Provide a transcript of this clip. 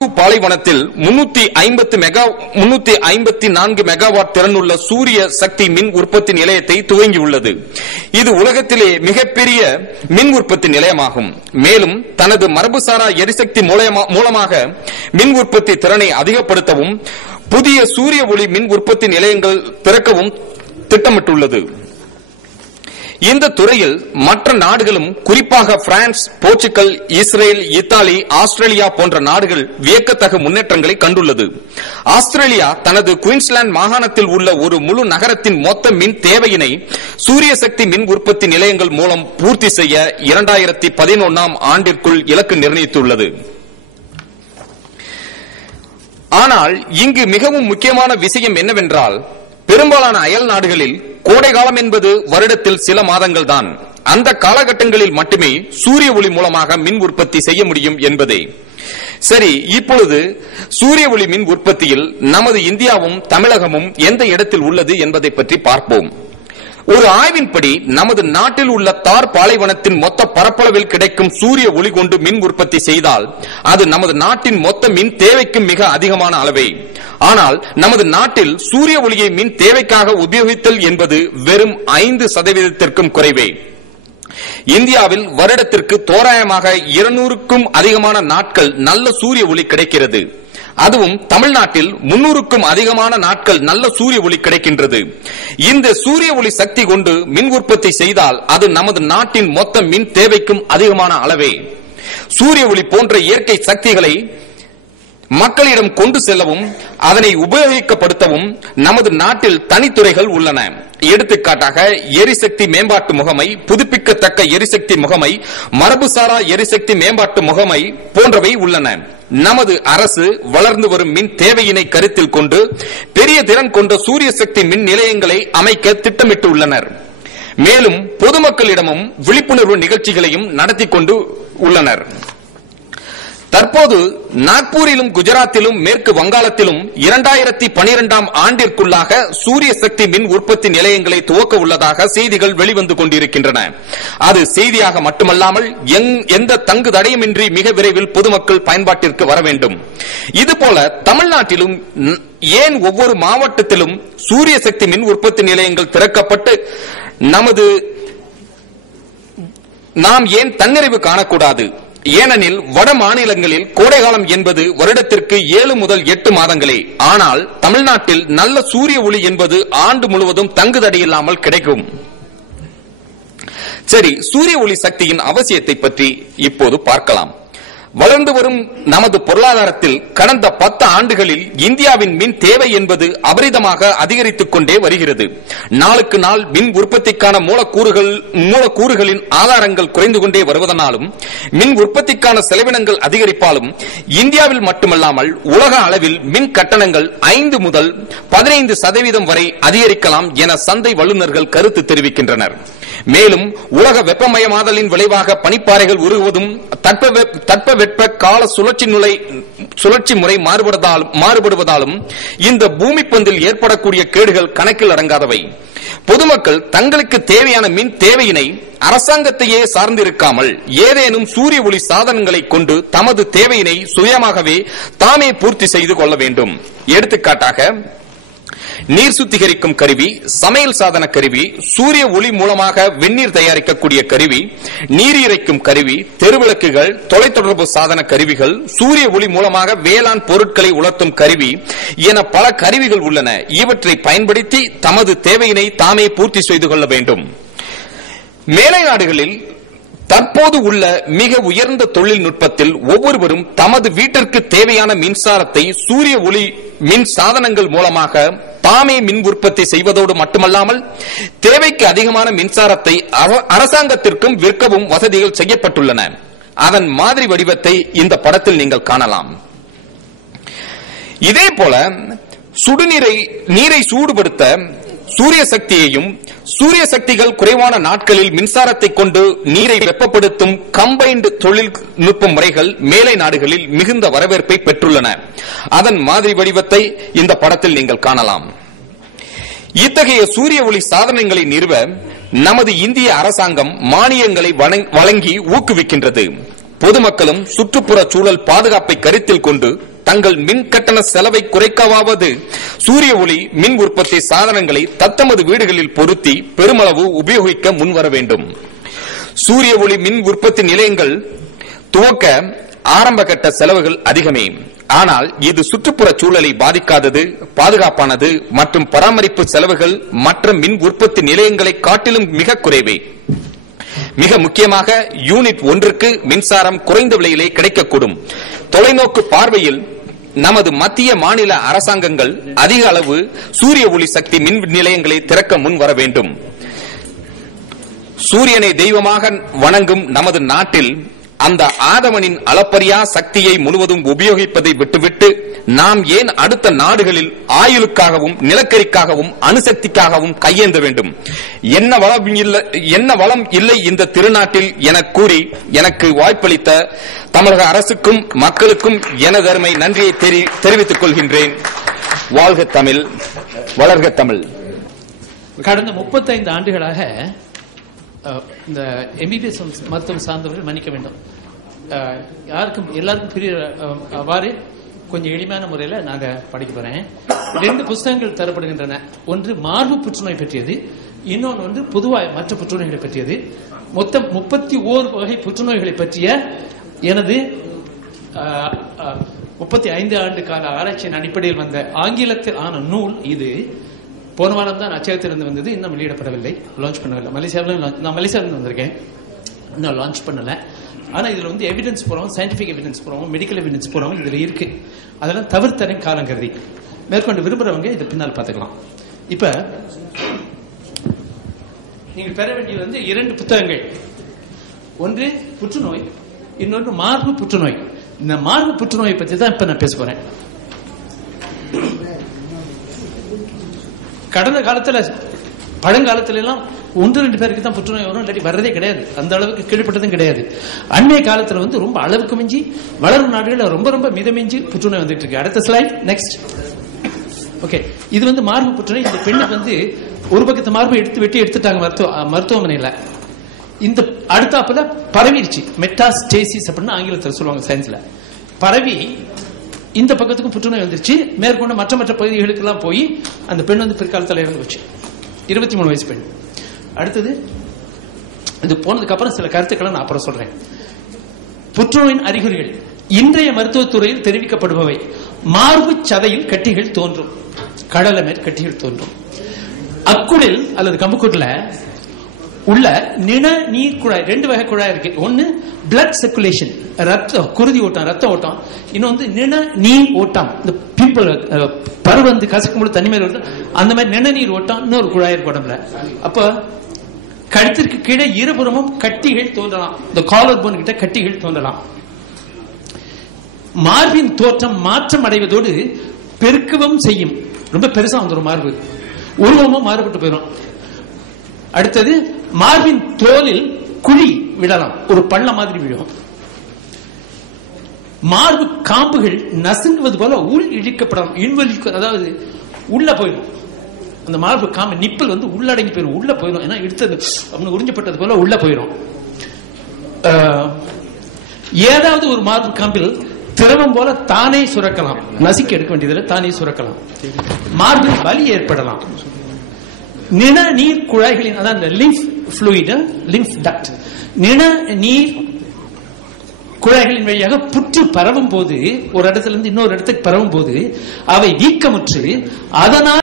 பாலைவனத்தில் 354 மெகாவாட் திறனுள்ள சூரிய சக்தி மின் உற்பத்தி நிலையத்தை துவங்கியுள்ளது. இது உலகத்திலே மிகப்பெரிய மின் உற்பத்தி நிலையமாகும். மேலும் தனது மரபுசாரா எரிசக்தி மூலமாக மின் உற்பத்தி திறனை அதிகப்படுத்தவும் புதிய சூரிய ஒளி மின் உற்பத்தி நிலையங்கள் திறக்கவும் திட்டமிட்டுள்ளது. இந்த துறையில் மற்ற நாடுகளும், குறிப்பாக France, Portugal, Israel, Italy, Australia போன்ற நாடுகள் வியக்கத்தக்க முன்னேற்றங்களை கண்டுள்ளது. ஆஸ்திரேலியா தனது குயின்ஸ்லாந்து மாகாணத்தில் உள்ள ஒரு முழு நகரத்தின் மொத்த மின் தேவையினை சூரிய சக்தி மின் உற்பத்தி நிலையங்கள் மூலம் பூர்த்தி செய்ய 2011 ஆண்டிற்குள் இலக்கு நிர்ணயித்துள்ளது. ஆனால் இங்கு மிகவும் முக்கியமான விஷயம் என்னவென்றால், பெரும்பாலான அயல் நாடுகளில் கோடை காலம் என்பது வருடத்தில் சில மாதங்கள் தான். அந்த காலகட்டங்களில் மட்டுமே சூரிய ஒளி மூலமாக மின் உற்பத்தி செய்ய முடியும் என்பதே. சரி, இப்பொழுது சூரிய ஒளி மின் உற்பத்தியில் நமது இந்தியாவும் தமிழகமும் எந்த இடத்தில் உள்ளது என்பதை பற்றி பார்ப்போம். ஒரு ஆய்வின்படி நமது நாட்டில் உள்ள தார் பாலைவனத்தின் மொத்த பரப்பளவில் கிடைக்கும் சூரிய ஒளி கொண்டு மின் உற்பத்தி செய்தால் அது நமது நாட்டின் மொத்த மின் தேவைக்கு மிக அதிகமான அளவே. ஆனால் நமது நாட்டில் சூரிய ஒளியை மின் தேவைக்காக உபயோகித்தல் என்பது வெறும் 5% குறைவே. இந்தியாவில் வருடத்திற்கு தோராயமாக 200க்கும் அதிகமான நாட்கள் நல்ல சூரிய ஒளி கிடைக்கிறது. அதுவும் தமிழ்நாட்டில் 300க்கும் அதிகமான நாட்கள் நல்ல சூரிய ஒளி கிடைக்கின்றது. இந்த சூரிய ஒளி சக்தி கொண்டு மின் உற்பத்தி செய்தால் அது நமது நாட்டின் மொத்த மின் தேவைக்கும் அதிகமான அளவே. சூரிய ஒளி போன்ற இயற்கை சக்திகளை மக்களிடம் கொண்டு செல்லவும் அதனை உபயோகிக்கப்படுத்தவும் நமது நாட்டில் தனித்துறைகள் உள்ளன. எடுத்துக்காட்டாக எரிசக்தி மேம்பாட்டு முகமை, புதுப்பிக்கத்தக்க எரிசக்தி முகமை, மரபுசாரா எரிசக்தி மேம்பாட்டு முகமை போன்றவை உள்ளன. நமது அரசு வளர்ந்து வரும் மின் தேவையினை கருத்தில் கொண்டு பெரிய திறன் கொண்ட சூரிய சக்தி மின் நிலையங்களை அமைக்க திட்டமிட்டு உள்ளனர். மேலும் பொதுமக்களிடமும் விழிப்புணர்வு நிகழ்ச்சிகளையும் நடத்தி கொண்டு உள்ளனர். தற்போது நாக்பூரிலும் குஜராத்திலும் மேற்கு வங்காளத்திலும் 2012 ஆண்டிற்குள்ளாக சூரிய சக்தி மின் உற்பத்தி நிலையங்களை துவக்க உள்ளதாக செய்திகள் வெளிவந்து கொண்டிருக்கின்றன. அது செய்தியாக மட்டுமல்லாமல் எந்த தங்கு தடையுமின்றி மிக விரைவில் பொதுமக்கள் பயன்பாட்டிற்கு வர வேண்டும். இதுபோல தமிழ்நாட்டிலும் ஏன் ஒவ்வொரு மாவட்டத்திலும் சூரிய சக்தி மின் உற்பத்தி நிலையங்கள் திறக்கப்பட்டு நாம் ஏன் தன்னிறைவு காணக்கூடாது? ஏனெனில் வட மாநிலங்களில் கோடைகாலம் என்பது வருடத்திற்கு 7 முதல் 8 மாதங்களே. ஆனால் தமிழ்நாட்டில் நல்ல சூரிய ஒளி என்பது ஆண்டு முழுவதும் தங்குதடையில்லாமல் கிடைக்கும். சரி, சூரிய ஒளி சக்தியின் அவசியத்தை பற்றி இப்போது பார்க்கலாம். வளர்ந்து வரும் நமது பொருளாதாரத்தில் கடந்த 10 ஆண்டுகளில் இந்தியாவின் மின் தேவை என்பது அபரிதமாக அதிகரித்துக் கொண்டே வருகிறது. நாளுக்கு நாள் மின் உற்பத்திக்கான மூலக்கூறுகளின் ஆதாரங்கள் குறைந்து கொண்டே வருவதனாலும் மின் உற்பத்திக்கான செலவினங்கள் அதிகரிப்பாலும் இந்தியாவில் மட்டுமல்லாமல் உலக அளவில் மின் கட்டணங்கள் 5 முதல் 15% வரை அதிகரிக்கலாம் என சந்தை வல்லுநர்கள் கருத்து தெரிவிக்கின்றனர். மேலும் உலக வெப்பமயமாதலின் விளைவாக பனிப்பாறைகள் உருகுவதும் தட்பவெட்ப கால சுழற்சி முறை மாறுபடுவதாலும் இந்த பூமி பந்தில் ஏற்படக்கூடிய கேடுகள் கணக்கில் அடங்காதவை. பொதுமக்கள் தங்களுக்கு தேவையான மின் தேவையினை அரசாங்கத்தையே சார்ந்திருக்காமல் ஏதேனும் சூரிய ஒளி சாதனங்களை கொண்டு தமது தேவையினை சுயமாகவே தாமே பூர்த்தி செய்து கொள்ள வேண்டும். எடுத்துக்காட்டாக நீர் சுத்திகரிக்கும் கருவி, சமையல் சாதன கருவி, சூரிய ஒளி மூலமாக வெந்நீர் தயாரிக்கக்கூடிய கருவி, நீர் இறைக்கும் கருவி, தெருவிளக்குகள், தொலைத்தொடர்பு சாதன கருவிகள், சூரிய ஒளி மூலமாக வேளாண் பொருட்களை உலர்த்தும் கருவி என பல கருவிகள் உள்ளன. இவற்றை பயன்படுத்தி தமது தேவையினை தாமே பூர்த்தி செய்து கொள்ள வேண்டும். மேலை நாடுகளில் தற்போது உள்ள மிக உயர்ந்த தொழில்நுட்பத்தில் ஒவ்வொருவரும் தமது வீட்டிற்கு தேவையான மின்சாரத்தை சூரிய ஒளி மின் சாதனங்கள் மூலமாக தாமே மின் உற்பத்தி செய்வதோடு மட்டுமல்லாமல் தேவைக்கு அதிகமான மின்சாரத்தை அரசாங்கத்திற்கும் விற்கவும் வசதிகள் செய்யப்பட்டுள்ளன. அதன் மாதிரி வடிவத்தை இந்த படத்தில் நீங்கள் காணலாம். இதேபோல நீரை சூடுபடுத்த சூரிய சக்தியையும், சூரிய சக்திகள் குறைவான நாட்களில் மின்சாரத்தை கொண்டு நீரை வெப்பப்படுத்தும் கம்பைன்டு தொழில்நுட்ப முறைகள் மேலை நாடுகளில் மிகுந்த வரவேற்பை பெற்றுள்ளன. அதன் மாதிரி வடிவத்தை இந்த படத்தில் நீங்கள் காணலாம். இத்தகைய சூரிய ஒளி சாதனங்களை நிறுவ நமது இந்திய அரசாங்கம் மானியங்களை வழங்கி ஊக்குவிக்கின்றது. பொதுமக்களும் சுற்றுப்புற சூழல் பாதுகாப்பை கருத்தில் கொண்டு தங்கள் மின் கட்டண செலவை குறைக்கவாவது சூரிய ஒளி மின் உற்பத்தி சாதனங்களை தத்தமது வீடுகளில் பொருத்தி பெருமளவு உபயோகிக்க முன்வர வேண்டும். சூரிய ஒளி மின் உற்பத்தி நிலையங்கள் துவக்க ஆரம்ப கட்ட செலவுகள் அதிகமே. ஆனால் இது சுற்றுப்புற சூழலை பாதிக்காதது, பாதுகாப்பானது மற்றும் பராமரிப்பு செலவுகள் மற்ற மின் உற்பத்தி நிலையங்களை காட்டிலும் மிக குறைவே. மிக முக்கியமாக யூனிட் ஒன்றுக்கு மின்சாரம் குறைந்த விலையிலே கிடைக்கக்கூடும். தொலைநோக்கு பார்வையில் நமது மத்திய மாநில அரசாங்கங்கள் அதிக அளவு சூரிய ஒளி சக்தி மின் நிலையங்களை திறக்க முன் வர வேண்டும். சூரியனை தெய்வமாக வணங்கும் நமது நாட்டில் அந்த ஆதவனின் அளப்பரியா சக்தியை முழுவதும் உபயோகிப்பதை விட்டுவிட்டு நாம் ஏன் அடுத்த நாடுகளில் ஆயுளுக்காகவும் நிலக்கரிக்காகவும் அணுசக்திக்காகவும் கையேந்த வேண்டும்? என்ன வளம் இல்லை இந்த திருநாட்டில் என கூறி எனக்கு வாய்ப்பளித்த தமிழக அரசுக்கும் மக்களுக்கும் எனது அருமை நன்றியை தெரிவித்துக் கொள்கின்றேன். வாழ்க தமிழ், வளர்க தமிழ். கடந்த 35 ஆண்டுகளாக இந்த எம்பிபிஎஸ் மருத்துவம் சார்ந்தவர்கள் மன்னிக்க வேண்டும், எல்லாருக்கும் பெரிய அவ்வாறு கொஞ்சம் எளிமையான முறையில் நாங்க படிக்க போறேன். 2 புத்தகங்கள் தரப்படுகின்றன. ஒன்று மார்பு புற்றுநோய் பற்றியது, இன்னொன்று வந்து பொதுவாக மற்ற புற்றுநோய்களை பற்றியது. மொத்தம் 31 வகை புற்றுநோய்களை பற்றிய எனது 35 ஆண்டு கால ஆராய்ச்சியின் அடிப்படையில் வந்த ஆங்கிலத்தில் ஆன நூல் இது. போன வாரம் தான் அச்சகத்திலிருந்து வந்தது, இன்னும் வெளியிடப்படவில்லை, லான்ச் பண்ணவில்லை. நான் மலேசியாவிலிருந்து வந்திருக்கேன், இன்னும் லான்ச் பண்ணல. ஆனா இதுல வந்து எவிடன்ஸ் போறோம், சயின்டிபிக் எவிடன்ஸ் போறோம், மெடிக்கல் எவிடன்ஸ் போறோம், இதுல இருக்கு. அதெல்லாம் தவிர்த்தரின் காலம் கருதி மேற்கொண்டு விரும்புறவங்க இதை பின்னால் பார்த்துக்கலாம். இப்ப நீங்கள் பெற வேண்டியது வந்து 2 புத்தகங்கள். ஒன்று புற்றுநோய், இன்னொன்று மார்பு புற்றுநோய். இந்த மார்பு புற்றுநோயை பற்றி தான் இப்ப நான் பேச போறேன். கடந்த காலத்துல பழங்காலத்துல எல்லாம் 1-2 பேருக்கு தான் புற்றுநோய் வரும், இல்லாட்டி வர்றதே கிடையாது. அந்த அளவுக்கு கீழ்பட்டதும் கிடையாது. அண்மைய காலத்துல வந்து ரொம்ப அளவுக்கு மிஞ்சி வளரும் நாடுகள் ரொம்ப ரொம்ப மிதமிஞ்சி புற்றுநோய் வந்துட்டு இருக்கு. அடுத்த ஸ்லைட், நெக்ஸ்ட். ஓகே, இது வந்து மார்பு புற்றுநோய். இந்த பெண்ணுக்கு வந்து ஒரு பக்கத்து மார்பு வெட்டி எடுத்துட்டாங்க மருத்துவமனையில. இந்த அடுத்தாப்புல பரவிருச்சு, மெட்டாஸ்டேசிஸ் அப்படின்னு ஆங்கிலத்தில் சொல்லுவாங்க சயின்ஸ்ல. பரவி இந்த பக்கத்துக்கும் புற்றுநோய் வந்துருச்சு. மேற்கொண்டு மற்ற பகுதிகளுக்கு எல்லாம் போய் அந்த பெண் வந்து பிற்காலத்தில் இறந்து போச்சு. 23 வயசு பெண். அடுத்தது இது போனதுக்கு அப்புறம் சில கருத்துக்களை நான் அப்புறம் சொல்றேன். புற்றுநோயின் அறிகுறிகள் இன்றைய மருத்துவத்துறையில் தெரிவிக்கப்படுபவை: மார்பு சதையில் கட்டிகள் தோன்றும், கடலை மேல் கட்டிகள் தோன்றும், அக்குளில் அல்லது கம்புக்குட்டில் உள்ள நிண நீர் குழாய். 2 வகை குழாய் இருக்கு. ஒன்னு பிளட் சர்க்குலேஷன், குருதி ஓட்டம், ரத்த ஓட்டம். இன்னொன்று நிண நீர் ஓட்டம், இந்த பிம்பிள் பரு வந்து கசக்கும்போது தண்ணி மேல ஓட்டம், அந்த மாதிரி நிண நீர் ஓட்டம் இன்னொரு குழாய் இருக்கு உடம்புல. அப்ப கழுத்திற்கு கீழே இருபுறமும் கட்டிகள் தோன்றலாம். இந்த காலர் போன் கிட்ட கட்டிகள் தோன்றலாம். மார்பின் தோற்றம் மாற்றம் அடைவதோடு பெருக்கவும் செய்யும். ரொம்ப பெருசா வந்துடும் மார்பு, உருவமும் மாறுபட்டு போயிடும். அடுத்தது மார்பின் தோலில் குழி விடலாம், ஒரு பள்ள மாதிரி விழும். மார்பு காம்புகள் நசுங்குவது போல உள் இழுக்கப்படலாம், அதாவது உள்ள போயிடும். அந்த மார்பு காம்பு நிப்பல் வந்து உள்ளடங்கி போயிடும், உள்ள போயிடும். ஏன்னா எடுத்தது உறிஞ்சப்பட்டது போல உள்ள போயிடும். ஏதாவது ஒரு மார்பு காம்பில் திரவம் போல தானே சுரக்கலாம், நசுக்கி எடுக்க வேண்டியதில் தானே சுரக்கலாம். மார்பில் வலி ஏற்படலாம். நிண நீர் குழாய்களின், அதாவது லிம்ப் ஃப்ளூயிட், லிம்ப் டக்ட், நிண நீர் குழாய்களின் வழியாக புற்று பரவும் போது, ஒரு இடத்துல இருந்து இன்னொரு இடத்துக்கு பரவும் போது அவை வீக்கமுற்று அதனால்